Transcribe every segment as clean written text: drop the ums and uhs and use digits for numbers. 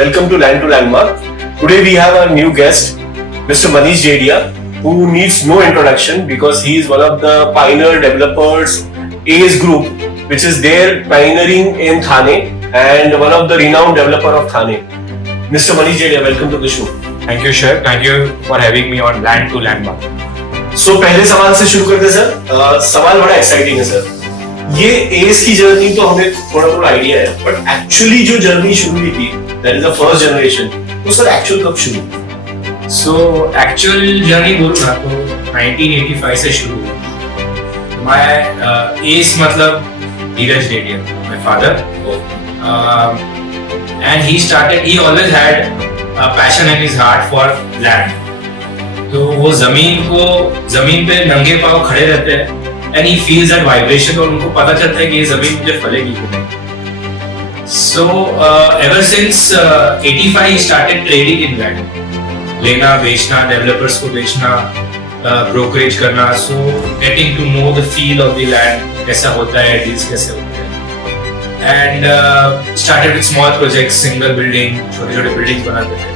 welcome to Land to Landmark. Today we have our new guest, Mr. Manish Jedia, who needs no introduction because he is one of the pioneer developers, ACE Group, which is there pioneering in Thane and one of the renowned developer of Thane. Mr. Manish Jedia, welcome to the show. Thank you, Shar. Thank you for having me on Land to Landmark. So पहले सवाल से शुरू करते हैं sir. सवाल बड़ा exciting है sir. ये एस की जर्नी तो हमें थोड़ा आइडिया है, बट एक्चुअली जो जर्नी शुरू हुई थी, that is the first generation, तो सर एक्चुअल कब शुरू? So एक्चुअल जर्नी बोलूँ ना तो 1985 से शुरू हुआ. My ACE मतलब धीरज Dedia, my father, and he always had a passion in his heart for land. तो वो जमीन पे नंगे पांव खड़े रहते हैं and he feels that vibration और उनको पता चलता है कि ये जमीन मुझे फलेगी कि नहीं. So ever since 85 he started trading in land, लेना बेचना, डेवलपर्स को बेचना, ब्रोकरेज करना, so getting to know the feel of the land, कैसा होता है, डील्स कैसे होते हैं, and started with small projects, single building, छोटे बिल्डिंग्स बनाते थे.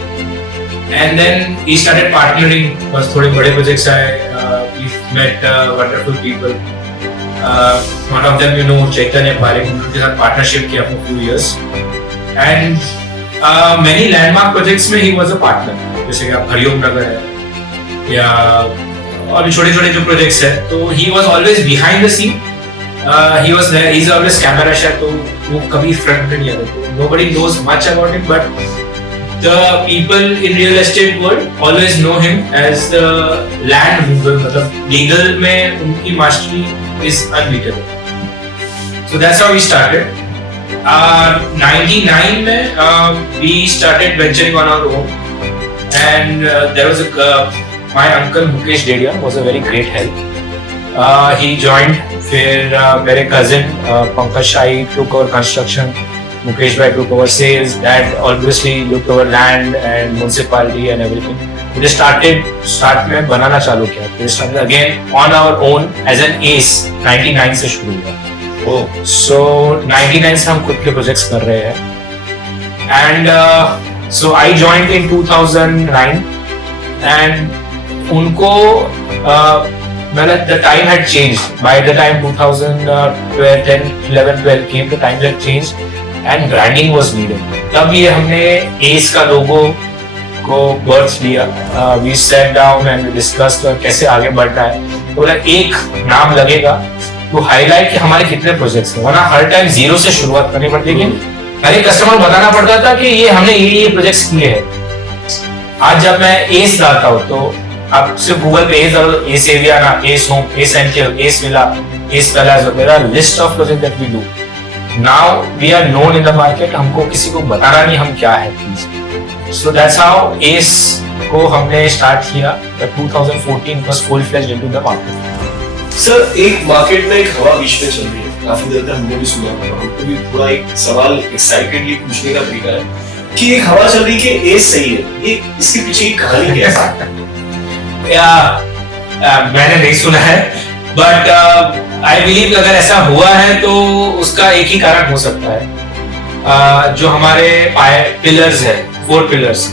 And then he started partnering. बस थोड़े बड़े projects आए. We met wonderful people. One of them, Chaitanya Parekh, उनके साथ partnership किया for few years. And many landmark projects में he was a partner. जैसे कि आप हरिओम नगर है या और भी छोटे जो projects है, तो he was always behind the scene. He was there. He's always camera shy, तो वो कभी front पे नहीं आता. Nobody knows much about him, but the people in real estate world always know him as the land mover. मतलब legal में उनकी mastery is unbeatable. So that's how we started. 99 में we started venturing on our own, and there was my uncle Mukesh Dedia was a very great help. He joined. फिर मेरे cousin Pankaj Shahi took over construction. Mukesh bhai took over sales. Dad obviously looked over land and municipality and everything. We start में बनाना चालू किया. We started again on our own as an ACE. 99 से शुरू हुआ. So 99 से हम खुद के projects कर रहे हैं. And so I joined in 2009 and उनको the time had changed. By the time 2012, 10, 11, 12 came, the time had changed. And branding was needed. तब ये हमने ACE का लोगो को बर्थ दिया. We sat down and we discussed कैसे आगे बढ़ना है. तो बोला एक नाम लगेगा तो हाईलाइट कि हमारे कितने प्रोजेक्ट्स हैं, वरना हर टाइम जीरो से शुरुआत करनी पड़ती है. लेकिन हर एक कस्टमर बताना पड़ता था कि ये हमने ये प्रोजेक्ट्स किए हैं. आज जब मैं ACE डालता हूँ तो आप सिर्फ गूगल पे ACE डालो, ACE Aviana, ACE home, ACE एंटियल, ACE villa, ACE palace, there are list of project that we do. Now we are known in the market. हमको किसी को बताना नहीं हम क्या है. So that's how ACE को हमने start किया. 2014 was full-fledged into the market. Sir एक मार्केट में एक हवा बीच में चल रही है. काफी देर तक हमने भी सुना, हमको भी थोड़ा एक सवाल एक्साइटेडली पूछने का तरीका है कि एक हवा चल रही है कि ACE सही है. ये इसके पीछे की कहानी क्या है? मैंने नहीं सुना है, बट आई बिलीव अगर ऐसा हुआ है तो उसका एक ही कारण हो सकता है. जो हमारे पिलर्स है, 4 pillars,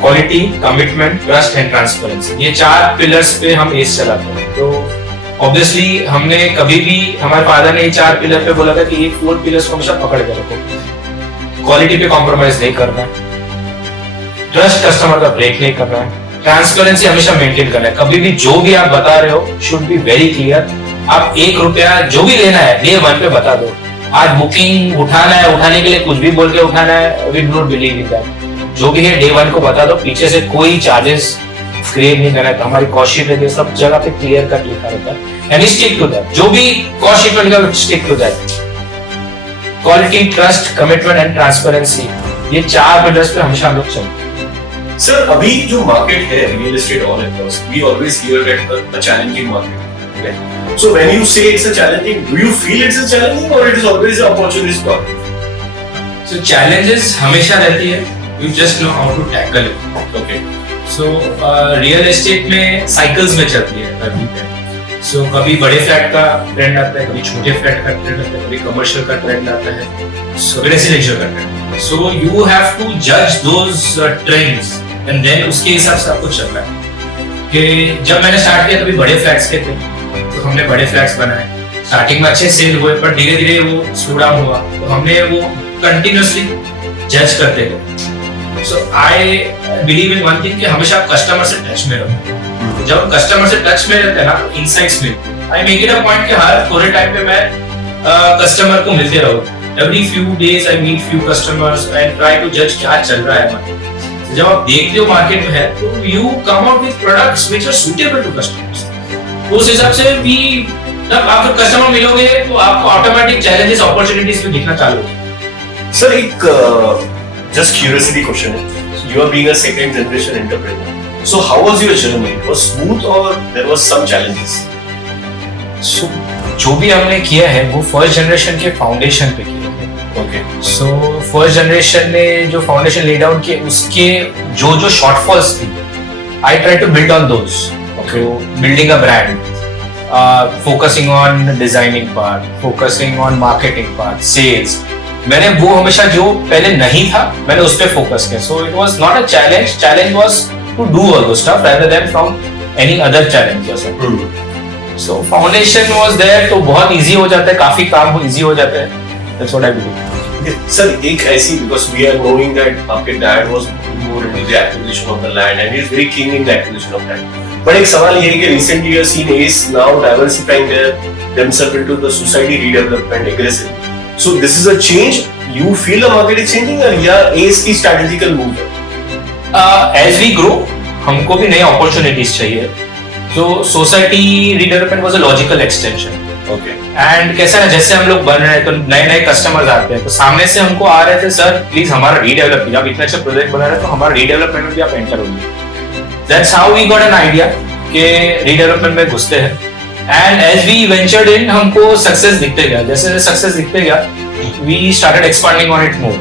quality, commitment, trust and transparency, ये 4 पिलर्स पे हम ACE चलाते हैं. तो ऑब्वियसली हमने कभी भी, हमारे फादर ने ये 4 पिलर पे बोला था कि ये 4 पिलर्स को हमेशा पकड़ के रखो. क्वालिटी पे कॉम्प्रोमाइज नहीं करना है, ट्रस्ट कस्टमर का ब्रेक नहीं करना है, ट्रांसपेरेंसी हमेशा मेंटेन करना है. कभी भी जो भी आप बता रहे हो शुड बी वेरी क्लियर. आप 1 रुपया जो भी लेना है डे 1 पे बता दो. आज बुकिंग उठाना है, उठाने के लिए कुछ भी बोल के उठाना है, we do not believe in that. जो भी है डे 1 को बता दो. पीछे से कोई चार्जेस क्रिएट नहीं करना है. तो हमारी कॉस्ट शीट रहती है, सब जगह पे क्लियर कट लिखा रहता है एंड स्टिक टू दैट. जो भी कॉस्ट शीट में लिखा है stick to that. Quality, trust, commitment and transparency, ये 4 पिलर्स पे हमेशा हम लोग चलते हैं. सर अभी जो मार्केट है real estate all across, we always hear that a challenging market. So when you say it's a challenging, do you feel it's a challenging or it is always an opportunist market? So challenges हमेशा रहती है. You just know how to tackle it. Okay. So real estate में cycles में चलती है every time. सो कभी बड़े flat का ट्रेंड आता है, कभी छोटे फ्लैट का ट्रेंड आता है, कभी कमर्शियल का ट्रेंड आता है, कभी रेसिडेंशियल का trend. So you have to जज दोज ट्रेंड्स एंड देन उसके हिसाब से आपको चलना है। कि जब मैंने स्टार्ट किया तभी बड़े फ्लैट्स के थे, तो हमने बड़े फ्लैट्स बनाए। स्टार्टिंग में अच्छे सेल हुए, पर धीरे धीरे वो स्लो डाउन हुआ, तो हमने वो कंटिन्यूअसली जज करते गए। So I believe in one thing कि हमेशा आप कस्टमर से टच में रहो। जब कस्टमर से टच में रहते हैं ना, तो इनसाइट्स मिलते हैं। I make it a point कि हर थोड़े टाइम पे मैं कस्टमर को मिलते रहो। Every few days I meet few customers and try to जज क्या चल रहा है मार्केट। जब आप देखते हो मार्केट में है, तो you come out with products which are suitable to customers. उस हिसाब से भी जब आप कस्टमर मिलोगे तो आपको ऑटोमेटिक चैलेंजेस अपॉर्चुनिटीज भी दिखना चालू होगी। सर एक जस्ट क्यूरियोसिटी क्वेश्चन है, you are being a second generation entrepreneur, so how was your journey? It was smooth और there was some challenges? So जो भी हमने किया है वो फर्स्ट जनरेशन के फाउंडेशन पे किया है। ओके, सो फर्स्ट जनरेशन ने जो फाउंडेशन ले डाउन किए, उसके जो जो शॉर्टफॉल्स थी, I try to build on those. Okay, building a brand, focusing on designing part, focusing on marketing part, sales, मैंने वो हमेशा जो पहले नहीं था मैंने उस पर फोकस किया। So it was not a challenge was to do all those stuff rather than from any other challenge. So foundation was there, तो बहुत इजी हो जाता है, काफी काम इजी हो जाता है। That's what I believe. Sir एक ऐसी, because we are knowing that आपके dad was more into the acquisition of the land and he is very keen in the acquisition of land. But एक सवाल ये है कि recently you have seen ACE now diversifying themselves into the society redevelopment aggressively. So this is a change. You feel the market is changing or या ACE की strategical move है? As we grow, हमको भी नई opportunities चाहिए, तो society redevelopment was a logical extension. Okay, and कैसा है, जैसे हम लोग बन रहे हैं तो नए नए कस्टमर्स आते हैं, तो सामने से हमको आ रहे थे, सर प्लीज हमारा रीडेवलप कीजिए, आप इतने अच्छे प्रोजेक्ट बना रहे हैं तो हमारा रीडेवलपमेंट में भी आप एंटर होंगे। That's how we got an idea कि रीडेवलपमेंट में घुसते हैं। And as we ventured in, हमको सक्सेस दिखते गया, जैसे सक्सेस दिखते गया we started expanding on it more.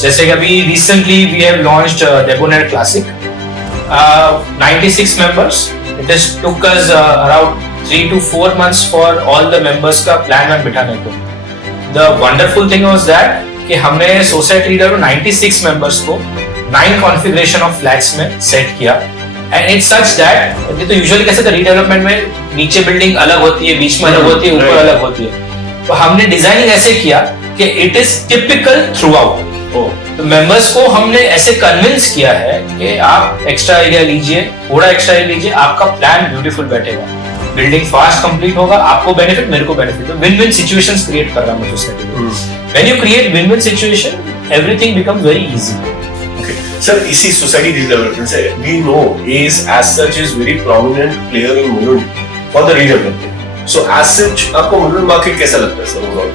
जैसे कि अभी recently we have launched Debonair Classic, 96 members. It has took us around 3 to 4 months for all the members का प्लान में बिठाने को। The wonderful thing was that कि हमने सोसाइटी लीडर 96 members को 9 configuration of flats में सेट किया। And it's such that तो यूजुअली कैसे था रीडेवलपमेंट में, नीचे बिल्डिंग अलग होती है, बीच में अलग होती है, ऊपर अलग होती है, तो हमने डिजाइनिंग ऐसे किया कि it is typical through out. तो मेंबर्स को हमने ऐसे कन्विंस किया है कि आप एक्स्ट्रा एरिया लीजिए, थोड़ा एक्स्ट्रा एरिया लीजिए, आपका प्लान ब्यूटीफुल बैठेगा, बिल्डिंग फास्ट कंप्लीट होगा, आपको बेनिफिट, मेरे को benefit. Win win situations create कर रहा हूं सोसाइटी में। When you create win win situation, everything becomes very easy. Okay sir, इसी सोसाइटी डेवलपमेंट से we know ACE as such is very prominent player in Mulund for the redevelopment. So as such आपको Mulund market कैसा लगता है sir overall?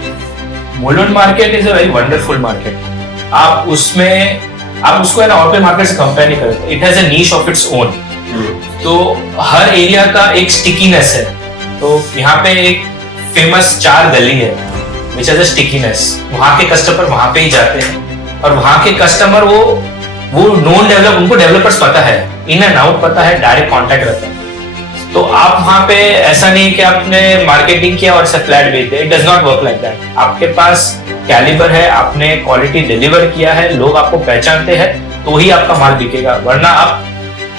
Mulund market is a very wonderful market. आप उसको है ना और कोई मार्केट से कंपेयर नहीं करते। It has a niche of its own. तो हर एरिया का एक स्टिकीनेस है। तो यहाँ पे एक फेमस 4 गली है विच हैज अ स्टिकीनेस। वहाँ के कस्टमर वहाँ पे ही जाते हैं, और वहाँ के कस्टमर वो नॉन डेवलप, उनको डेवलपर्स पता है, इन एंड आउट पता है, डायरेक्ट कॉन्टेक्ट रहता है। तो आप वहाँ पे ऐसा नहीं कि आपने मार्केटिंग किया और ऐसा फ्लैट बेचते, it does not work like that. आपके पास कैलिबर है, आपने क्वालिटी डिलीवर किया है, लोग आपको पहचानते हैं, तो ही आपका माल बिकेगा, वरना आप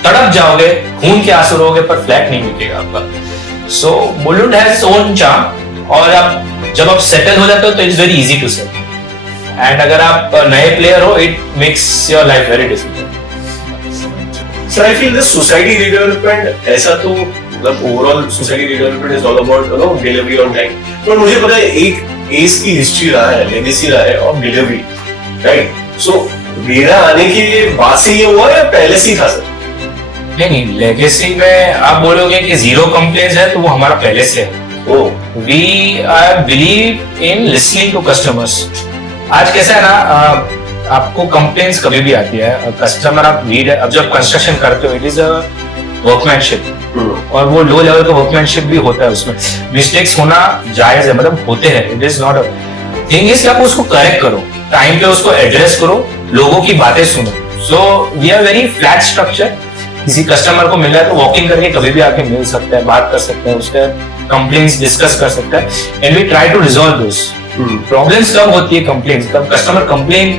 तड़प जाओगे, खून के आंसू रोगे, पर फ्लैट नहीं बिकेगा आपका। So Mulund has its own charm, और आप जब आप सेटल हो जाते हो तो it's very easy to sell. And अगर आप नए प्लेयर हो, it makes your life very difficult. Sir I feel this society redevelopment ऐसा तो मतलब overall society redevelopment is all about delivery on time, पर मुझे पता है एक ACE की हिस्ट्री रहा है, लेगेसी रहा है ऑफ डिलीवरी, राइट? सो मेरा आने के बाद से ये हुआ या पहले से ही था सर? नहीं, लेगेसी में आप बोलोगे कि 0 कंप्लेंट्स है तो वो हमारा पहले से है। We believe in listening to customers. आज कैसा है ना, आपको कंप्लेंट्स कभी भी आती है, कस्टमर अब जब कंस्ट्रक्शन करते हो, इट इज अ वर्कमैनशिप, और वो लो लेवल का वर्कमैनशिप भी होता है, उसमें मिस्टेक्स होना जायज है, मतलब होते हैं। It is not a thing is कि आप उसको करेक्ट करो, टाइम पे उसको एड्रेस करो, लोगों की बातें सुनो। So we are very flat structure किसी कस्टमर को मिल रहा है तो वॉक इन करके कभी भी आके मिल सकता है, बात कर सकते हैं, उसका कंप्लेंट्स डिस्कस कर सकता है and we try to resolve those problems. कब होती है कंप्लेंट्स, कब कस्टमर कंप्लेन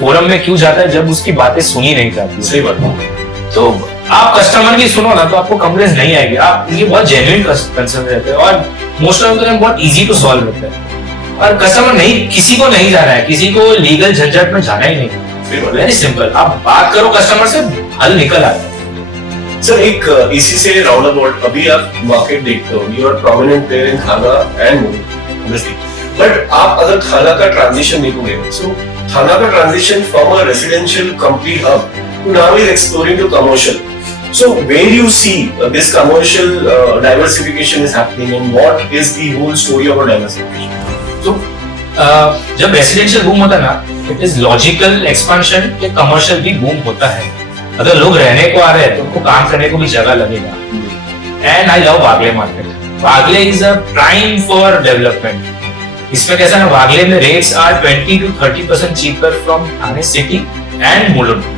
फोरम में क्यों जाता है, जब उसकी बातें सुनी नहीं जाती। सही बात। तो आप कस्टमर की सुनो ना तो आपको कंप्लेंट्स नहीं आएगी, आप ये बहुत जेन्युइन कंसर्न रहते हैं और मोस्ट ऑफ द टाइम बहुत इजी टू सॉल्व रहता है। और कस्टमर नहीं, किसी को नहीं जाना है, किसी को लीगल झंझट में जाना ही नहीं, वेरी सिंपल, आप बात करो कस्टमर से, हल निकल आता है। सर एक इसी से राउंड अबाउट अभी आप मार्केट देखते हो, you are prominent player in Thane and obviously, but आप अगर थाना का ट्रांजिशन देखोगे, सो थाना का transition from a residential complete hub to now is exploring to commercial. So where you see this commercial diversification is happening and what is the whole story of a diversification? तो जब residential boom होता है ना, it is logical expansion कि commercial भी boom होता है। अगर लोग रहने को आ रहे हैं तो उनको काम करने को भी जगह लगेगा। And I love Wagle market. Wagle is a prime for development. इसमें कैसा ना, वागले में rates are 20 to 30% cheaper from Thane city and Mulund.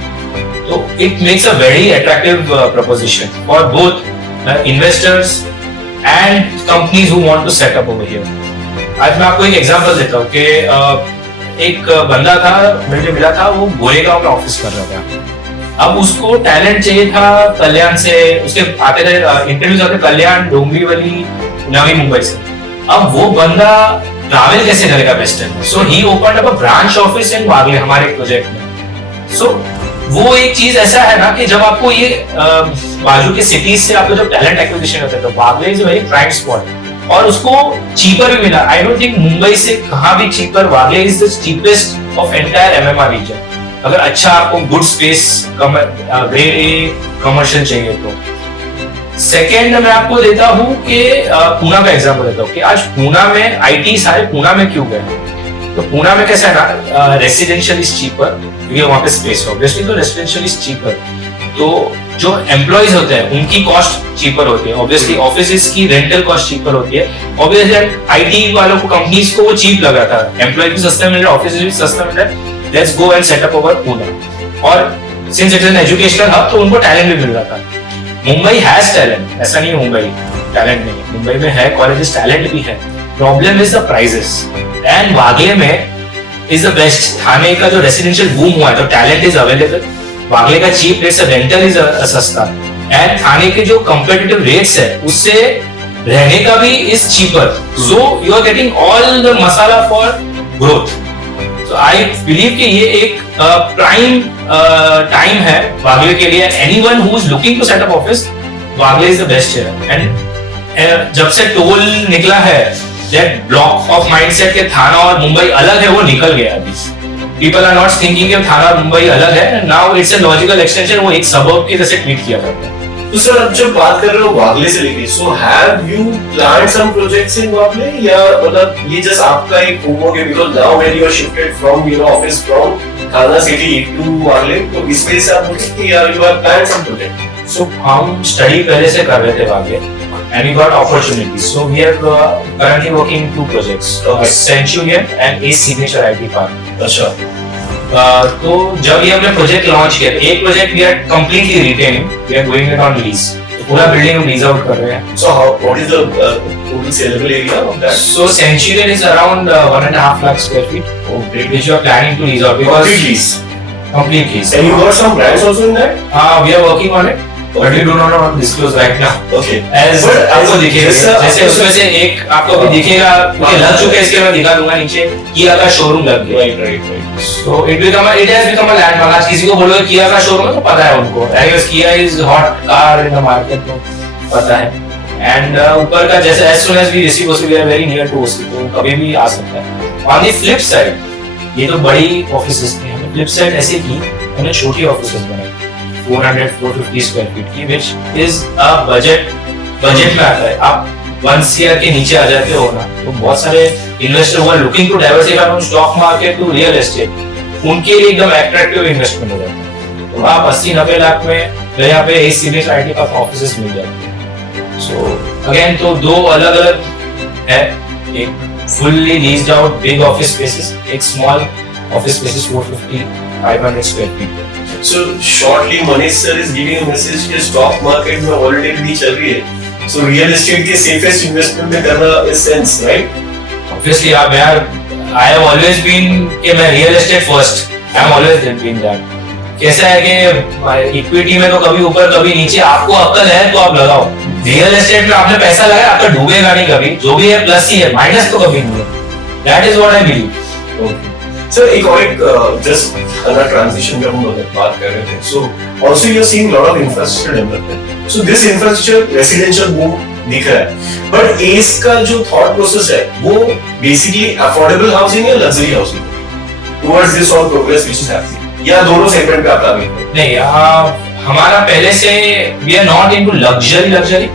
So it makes a very attractive proposition for both investors and companies who want to set up over here. आज मैं आपको एक example देता हूँ कि एक बंदा था, मुझे मिला था, वो गोरेगांव में ऑफिस कर रहा था। अब उसको टैलेंट चाहिए था कल्याण से, उसके आते थे इंटरव्यूज आते कल्याण, डोंबिवली, नवी मुंबई से। अब वो बंदा ट्रैवल कैसे करेगा वेस्टर्न में? So he opened up a branch office in Wagle हमारे प्रोजेक्ट में। सो वो एक चीज ऐसा है ना कि जब आपको ये बाजू के सिटीज से आपको जब टैलेंट एक्विजिशन होता है तो Wagle is a very prime spot और उसको चीपर भी मिला। आई डोंट थिंक मुंबई से कहां भी cheaper, Wagle is the cheapest of entire MMR region. अगर अच्छा आपको good space, grade A commercial चाहिए तो। सेकेंड मैं आपको देता हूं कि पूना का एग्जांपल देता हूं कि आज पूना में आईटी सारे पूना में क्यों गए। तो पूना में कैसा है ना, रेसिडेंशियल इज चीपर क्योंकि वहां पे स्पेस है ऑब्वियसली, तो रेसिडेंशियल इज चीपर। तो जो एम्प्लॉइज होते हैं उनकी कॉस्ट चीपर होती है ऑब्वियसली, ऑफिसेस की रेंटल कॉस्ट चीपर होती है ऑब्वियसली। आईटी वालों को, कंपनीज को वो चीप लगा था, एम्प्लॉय भी सस्ता मिल रहा है, ऑफिस भी सस्ता मिल रहा है, let's go and set up over Poona. और since it is an educational hub तो उनको टैलेंट भी मिल रहा था। मुंबई हैज टैलेंट, ऐसा नहीं है मुंबई टैलेंट नहीं है, मुंबई में है कॉलेजेस, टैलेंट भी है, problem is the prices. And Wagle में इज द बेस्ट। थाने का जो रेसिडेंशियल बूम हुआ है तो टैलेंट इज अवेलेबल, वागले का चीप रेट्स, रेंटल इज सस्ता, एंड थाने के जो कंपेटिटिव रेट्स है उससे रहने का भी is cheaper. So you are getting all the masala for growth. So I believe कि ये एक प्राइम टाइम है वागले के लिए। Anyone who is looking to set up office, Wagle is the best here. And जब से टोल निकला है, that block of mindset के थाना और मुंबई अलग है, वो निकल गया अभी। People are not thinking कि थाना और मुंबई अलग है, now it's a logical extension, वो एक suburb की तरह से ट्रीट किया जाता है। तो सर अब जब बात कर रहे हो वागले से लेके, so have you planned some projects in वागले या मतलब ये जस्ट आपका एक होमवर्क है because now when you are shifted from your office from थाना सिटी to वागले, तो इस वजह से आप बोलते कि यार you have planned some project? So हम स्टडी पहले से कर रहे थे वागले and we got opportunities. So we are currently working 2 projects, Centurion and A Signature IT Park. अच्छा। तो जब ये हमने प्रोजेक्ट लॉन्च किया, एक project we are completely retaining, we are going it on lease, तो पूरा बिल्डिंग हम लीज आउट कर रहे हैं। So how, what is the total sellable area of that? So Centurion is around 1.5 lakh square feet, which we are planning to lease out because Complete lease. complete lease. And you got some brands also in that? We are working on it. But we do not want to disclose right now. Okay. As आपको दिखेगा, जैसे उसमें से एक आपको अभी दिखेगा, मुझे लग चुका है, इसके मैं दिखा दूंगा नीचे, किया का शोरूम लग गया। Right. So it has become a landmark. आज किसी को बोलोगे किया का शोरूम है तो पता है उनको। I guess Kia is hot car in the market, तो पता है। And ऊपर का जैसे as soon as we receive OC, we are very near to OC, तो कभी भी आ सकता है। On the flip side, ये तो बड़ी ऑफिसेस थी, हमने flip side ऐसे की, हमने छोटी ऑफिसेस बनाई 400-450 स्क्वायर फीट की, which is a बजट में आता है। आप 1 CR के नीचे आ जाते हो ना, तो बहुत सारे इन्वेस्टर हुआ looking to diversify from stock market to real estate, उनके लिए एकदम अट्रैक्टिव इन्वेस्टमेंट हो जाता है। तो आप 80-90 लाख में यहाँ पे एक सीरीज आईटी पार्क ऑफिसेस मिल जाते हैं। सो अगेन तो 2 अलग अलग है, एक fully leased out big office spaces, एक small office spaces 450-500 square feet. So shortly Manish sir is giving a message कि stock market में volatility चल रही है, so real estate के safest investment में करना is sense, right? Obviously आप यार, I have always been कि मैं real estate first, I am always been that. कैसा है कि इक्विटी में तो कभी ऊपर कभी नीचे, आपको अक्ल है तो आप लगाओ। रियल एस्टेट में आपने पैसा लगाया, आपका डूबेगा नहीं कभी, जो भी है प्लस ही है, माइनस तो कभी नहीं है। That is what I believe. Sir एक और जस्ट अगर ट्रांजिशन का हम बात कर रहे थे, so also you are seeing lot of infrastructure development, so this infrastructure residential boom दिख रहा है, बट एस का जो थॉट प्रोसेस है वो बेसिकली अफोर्डेबल हाउसिंग या luxury housing towards this all progress which is happening, या दोनों सेगमेंट पे आप आगे? नहीं, हमारा पहले से we are not into luxury,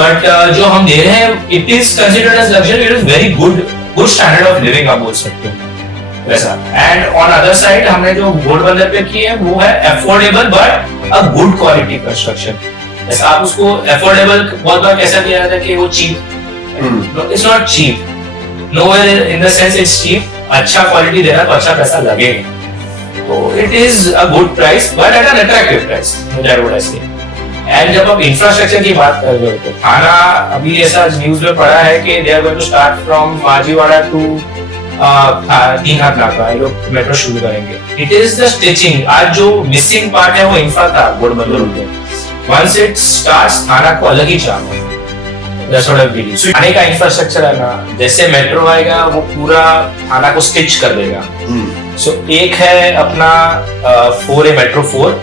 but जो हम दे रहे हैं it is considered as luxury, it is very good standard of living आप बोल सकते हो वैसा। एंड ऑन अदर साइड हमने जो घोड़बंदर पे की है वो है affordable but a good quality construction. जैसा आप उसको अफोर्डेबल बहुत बार कैसा किया जाता है कि वो cheap, it's not cheap, nowhere in the sense it's cheap, अच्छा क्वालिटी देना तो अच्छा पैसा लगेगा, तो it is a good price but at an attractive price, that what I say. And जब आप इंफ्रास्ट्रक्चर की बात कर रहे हो तो थाना अभी ऐसा न्यूज में पढ़ा है कि they are going to start from Majiwada to 3 Hath नाका, ये लोग मेट्रो शुरू करेंगे। इट इज द स्टिचिंग, आज जो मिसिंग पार्ट है वो इंफ्रा था घोड़बंदर में। वंस इट स्टार्ट्स थाना को अलग ही चार्म है, दैट्स व्हाट आई बिलीव। थाने का इंफ्रास्ट्रक्चर है ना, जैसे मेट्रो आएगा वो पूरा थाना को स्टिच कर देगा। सो एक है अपना 4A मेट्रो 4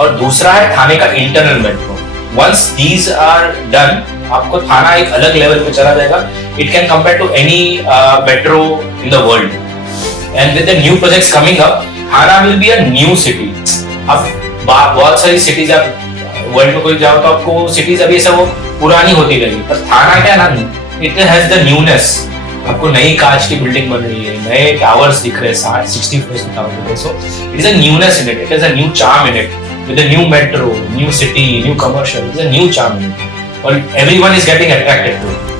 और दूसरा है थाने का internal metro. Once these are done, आपको थाना एक अलग लेवल पे चला जाएगा। It can compare to any metro in the world. And with the new projects coming up, Thane will be a new city. अब बहुत सारी सिटीज आप वर्ल्ड में कोई जाओ तो आपको सिटीज अभी सब वो पुरानी होती रहेगी, पर थाना क्या ना, इट हैज द न्यूनेस। आपको नई कांच की बिल्डिंग बन रही है, नए टावर्स दिख रहे हैं, 60 floors tower, so it is a newness in it, it is a new charm in it, with a new metro, new city, new commercial, it's a new charm in it, and everyone is getting attracted to it.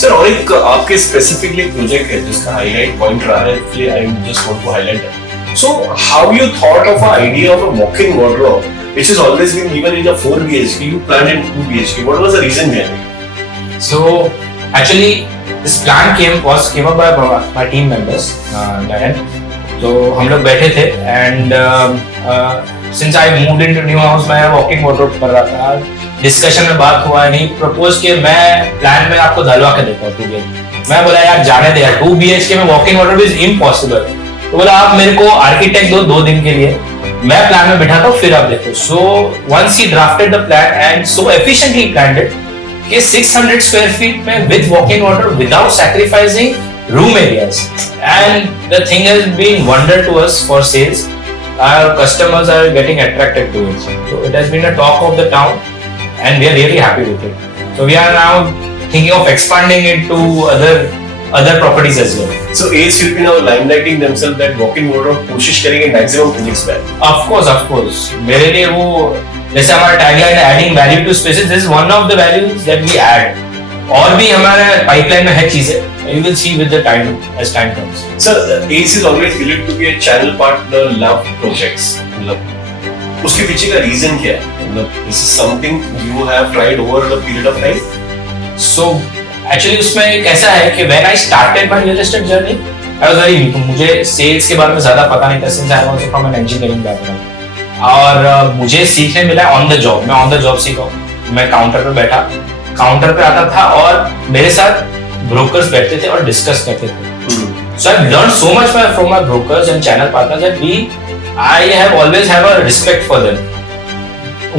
Sir और एक आपके specifically project है जिसका highlight point रहा है, इसलिए I just want to highlight it. So how you thought of a idea of a walk in wardrobe which has always been given in a 4 BHK, you planned in 2 BHK, what was the reason behind it? So actually this plan came up by my team members, तो हम लोग बैठे थे and since I moved into new house, मैं walking wardrobe कर रहा था। Discussion में बात हुआ, नहीं प्रपोज कि मैं प्लान में आपको धलवा के देता हूँ 2 BHK। मैं बोला यार जाने दे यार, 2 BHK में वॉकिंग wardrobe इज इम्पॉसिबल। तो बोला आप मेरे को आर्किटेक्ट दो 2 दिन के लिए, मैं प्लान में बिठाता हूँ फिर आप देखो। So once he drafted the plan and so efficiently planned it कि 600 स्क्वायर फीट में with walking wardrobe without sacrificing room areas, and the thing has been wonder to us for sales. Our customers are getting attracted to it, so it has been a talk of the town and we are really happy with it. So we are now thinking of expanding it to other properties as well. So Ace will be now limelighting themselves that walk-in wardrobe कोशिश करेंगे maximum projects पे। Of course मेरे लिए वो जैसे हमारा tagline है adding value to spaces, this is one of the values that we add. और भी हमारे पाइपलाइन में है चीजें, you will see with the time as time comes. Sir, Ace is always believed to be a channel partner love projects. मतलब उसके पीछे का रीजन क्या है? मतलब this is something you have tried over the period of time. So actually उसमें कैसा है कि when I started my real estate journey, I was very new, तो मुझे सेल्स के बारे में ज्यादा पता नहीं था since I was from an engineering background. और मुझे सीखने मिला on the job, मैं on the job सीखा हूँ। मैं काउंटर पे बैठा, काउंटर पे आता था और मेरे साथ ब्रोकर्स बैठते थे और डिस्कस करते थे। So I've learned so much from my brokers and channel partners that I have always have a respect for them.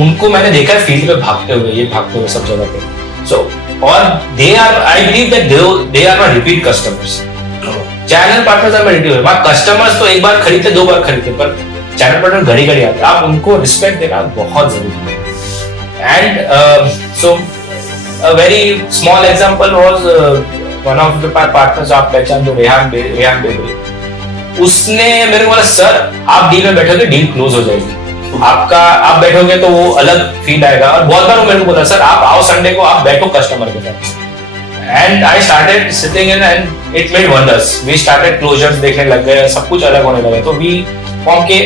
उनको मैंने देखा है फील्ड पे भागते हुए सब जगह पे। So और I believe that they are my repeat customers. Channel partners are my repeat. My customers तो एक बार खरीदते 2 बार खरीदते, पर channel partner घड़ी आते। आप उनको रिस्पेक्ट देना बहुत जरूरी है। And so a very small example was one of the partners आप पहचान दो, रेहान बेबरी। उसने मेरे को बोला सर आप डील में बैठोगे डील क्लोज हो जाएगी, आप बैठोगे तो वो अलग फील आएगा। और बहुत बार वो मेरे को बोला सर आप आओ संडे को, आप बैठो कस्टमर के साथ। And I started sitting in and it made wonders. We started closures देखने लग गए, सब कुछ अलग होने लगा। तो वी फॉर्म के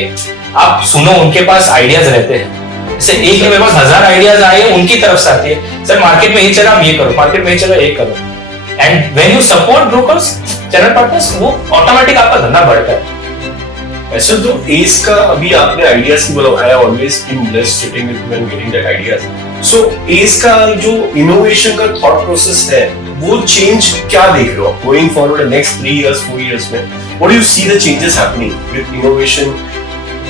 आप सुनो, उनके पास आइडियाज रहते हैं। जैसे एक मेरे पास 1000 आइडियाज आए, उनकी तरफ से आती है, सर मार्केट में ये चला, आप ये करो, मार्केट में ये चला, ये करो। And when you support brokers, channel partners, वो ऑटोमेटिक आपका धंधा बढ़ता है। ऐसा तो एस का अभी आपने आइडियाज की बोला, I have always been blessed sitting with you and getting that ideas. So ACE का जो इनोवेशन का थॉट प्रोसेस है, वो चेंज क्या देख रहे हो आप going forward next 3 years 4 years में? What do you see the changes happening with innovation,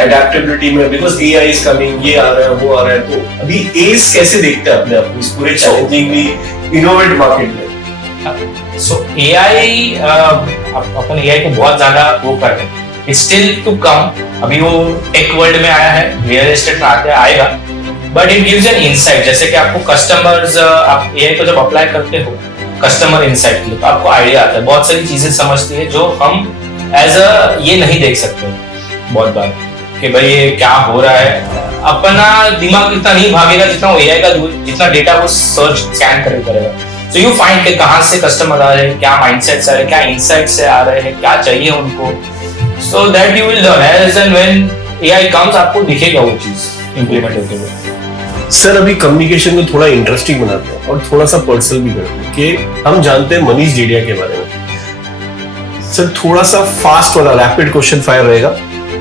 adaptability में? बिकॉज़ एआई इज कमिंग, ये आ रहा है, वो आ रहा है। तो अभी एस कैसे देखता है अपने आप को इस पूरे चैलेंजिंगली इनोवेट मार्केट में? सो एआई, अपन एआई को बहुत ज्यादा वो कर रहे हैं, इट्स स्टिल टू कम। अभी वो टेक वर्ल्ड में आया है, रियल एस्टेट में आएगा, but it gives an insight. जैसे कि आपको कस्टमर्स, आप एआई को जब अप्लाई करते हो कस्टमर इनसाइट के लिए, तो आपको आइडिया आता है, बहुत सारी चीजें समझती है जो हम एज अ ये नहीं देख सकते बहुत बार, कि भाई ये क्या हो रहा है। अपना दिमाग इतना नहीं भागेगा जितना वो एआई का, जितना डेटा वो सर्च स्कैन करेगा। सो यू फाइंड कि कहाँ से कस्टमर आ रहे हैं, क्या माइंडसेट से आ रहे हैं, क्या इनसाइट से आ रहे हैं, क्या चाहिए उनको। So that you will learn as and when AI comes, आपको दिखेगा वो चीज इंप्लीमेंट होते हुए। सर अभी कम्युनिकेशन को थोड़ा इंटरेस्टिंग बनाते हैं और थोड़ा सा पर्सनल भी करते हैं कि हम जानते हैं मनीष जेडिया के बारे में। सर थोड़ा सा फास्ट वाला रैपिड क्वेश्चन फायर रहेगा,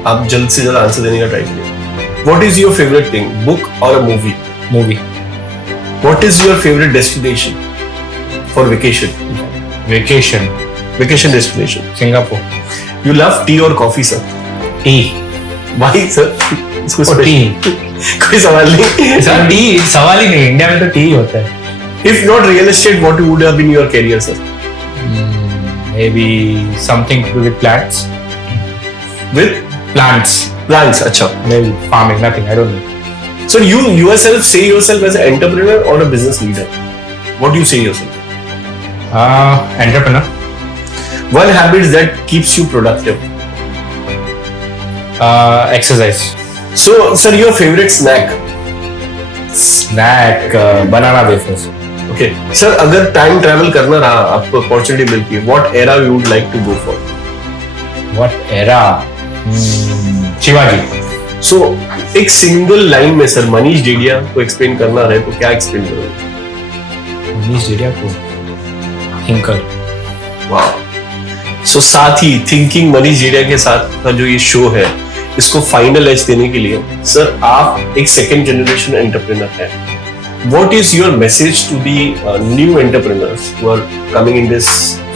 आप जल्द से जल्द आंसर देने का ट्राई करिए। What is your favourite thing, book और a movie? Movie. What is your favourite destination for vacation? Vacation destination Singapore. You love tea और कॉफी? Sir tea. भाई सर इसको टी कोई सवाल नहीं सर, टी सवाल ही नहीं, इंडिया में तो टी ही होता है। If not real estate, what would have been your career, sir? Maybe something to do with plants. With Plants. plants, acha. Maybe farming. Nothing. I don't know. So you yourself say yourself as an entrepreneur or a business leader? What do you say yourself? Entrepreneur. One habit that keeps you productive. Exercise. So, sir, your favorite snack? Snack. Banana wafers. Okay, sir, अगर time travel करना रहा, आपको opportunity मिलती है, what era you would like to go for? What era? Shivaji. So, एक single line में sir Manish जेडिया को explain करना रहे तो क्या explain करोगे? मनीष जेडिया को थिंकर. Wow. So, साथ ही थिंकिंग मनीष जेडिया के साथ का जो ये शो है, इसको फाइनल एज देने के लिए सर आप एक सेकंड जनरेशन एंटरप्रेन्योर हैं. What is your message to the new entrepreneurs who are coming in this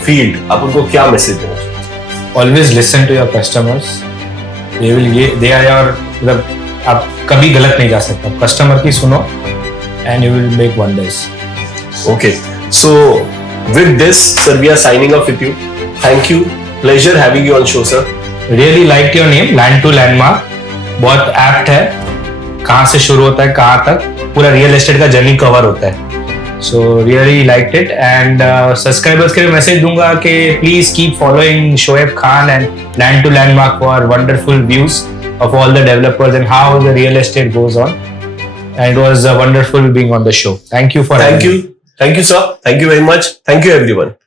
field? आप उनको क्या मैसेज देना चाहिए? Always listen to your customers. They are your, मतलब आप कभी गलत नहीं जा सकते. कस्टमर की सुनो and you will make wonders. Okay, so with this, sir, we are signing off with you. Thank you. Pleasure having you on show, sir. Really liked your name, Land to Landmark. बहुत apt है, कहाँ से शुरू होता है कहाँ तक, पूरा रियल एस्टेट का जर्नी कवर होता है. So really liked it. And subscribers के लिए मैसेज दूंगा कि please keep following Shoaib Khan and Land to Landmark for wonderful views of all the developers and how the real estate goes on. And it was wonderful being on the show. Thank you for having me. Thank you, sir. Thank you very much. Thank you, everyone.